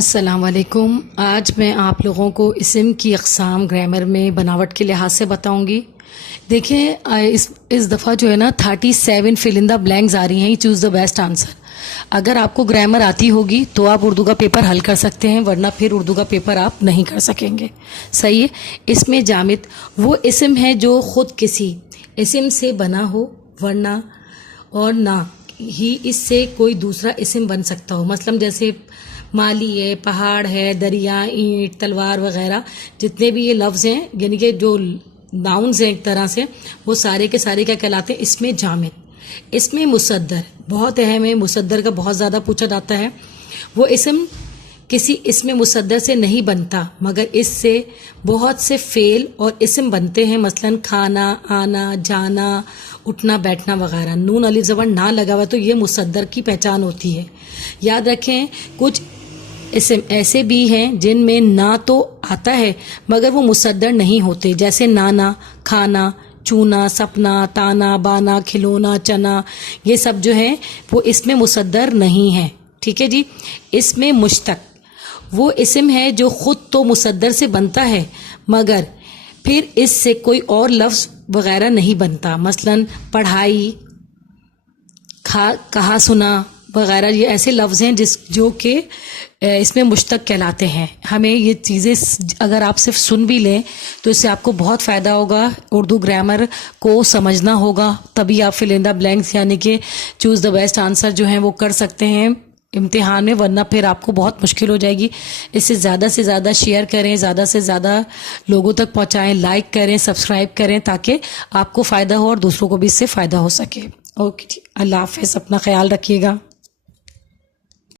السلام علیکم. آج میں آپ لوگوں کو اسم کی اقسام گرامر میں بناوٹ کے لحاظ سے بتاؤں گی. دیکھیں اس دفعہ جو ہے نا 37 فل ان دا بلینکس آ رہی ہیں. Choose the best answer. اگر آپ کو گرامر آتی ہوگی تو آپ اردو کا پیپر حل کر سکتے ہیں، ورنہ پھر اردو کا پیپر آپ نہیں کر سکیں گے. صحیح ہے. اس میں جامد وہ اسم ہے جو خود کسی اسم سے بنا ہو، ورنہ اور نہ ہی اس سے کوئی دوسرا اسم بن سکتا ہو. مثلا جیسے مالی ہے، پہاڑ ہے، دریا، اینٹ، تلوار وغیرہ جتنے بھی یہ لفظ ہیں، یعنی کہ جو ناؤنز ہیں ایک طرح سے، وہ سارے کے سارے کیا کہلاتے ہیں؟ اس میں جامد. اس میں مصدر بہت اہم ہے. مصدر کا بہت زیادہ پوچھا جاتا ہے. وہ اسم کسی اسم مصدر سے نہیں بنتا، مگر اس سے بہت سے فعل اور اسم بنتے ہیں. مثلا کھانا، آنا، جانا، اٹھنا، بیٹھنا وغیرہ. نون الف زبر نہ لگا ہوا تو یہ مصدر کی پہچان ہوتی ہے. یاد رکھیں کچھ اسم ایسے بھی ہیں جن میں نہ تو آتا ہے مگر وہ مصدر نہیں ہوتے، جیسے نانا، کھانا، چونا، سپنا، تانا، بانا، کھلونا، چنا. یہ سب جو ہیں وہ اس میں مصدر نہیں ہیں. ٹھیک ہے جی. اس میں مشتق وہ اسم ہے جو خود تو مصدر سے بنتا ہے مگر پھر اس سے کوئی اور لفظ وغیرہ نہیں بنتا. مثلا پڑھائی، کہا سنا وغیرہ، یہ ایسے لفظ ہیں جو کہ اس میں مشتق کہلاتے ہیں. ہمیں یہ چیزیں اگر آپ صرف سن بھی لیں تو اس سے آپ کو بہت فائدہ ہوگا. اردو گرامر کو سمجھنا ہوگا، تبھی آپ فل ان دا بلینکس یعنی کہ چوز دا بیسٹ آنسر جو ہیں وہ کر سکتے ہیں امتحان میں، ورنہ پھر آپ کو بہت مشکل ہو جائے گی. اس سے زیادہ شیئر کریں، زیادہ سے زیادہ لوگوں تک پہنچائیں، لائک کریں، سبسکرائب کریں، تاکہ آپ کو فائدہ ہو اور دوسروں کو بھی اس سے فائدہ ہو سکے. اوکے جی، اللہ حافظ. اپنا خیال رکھیے گا.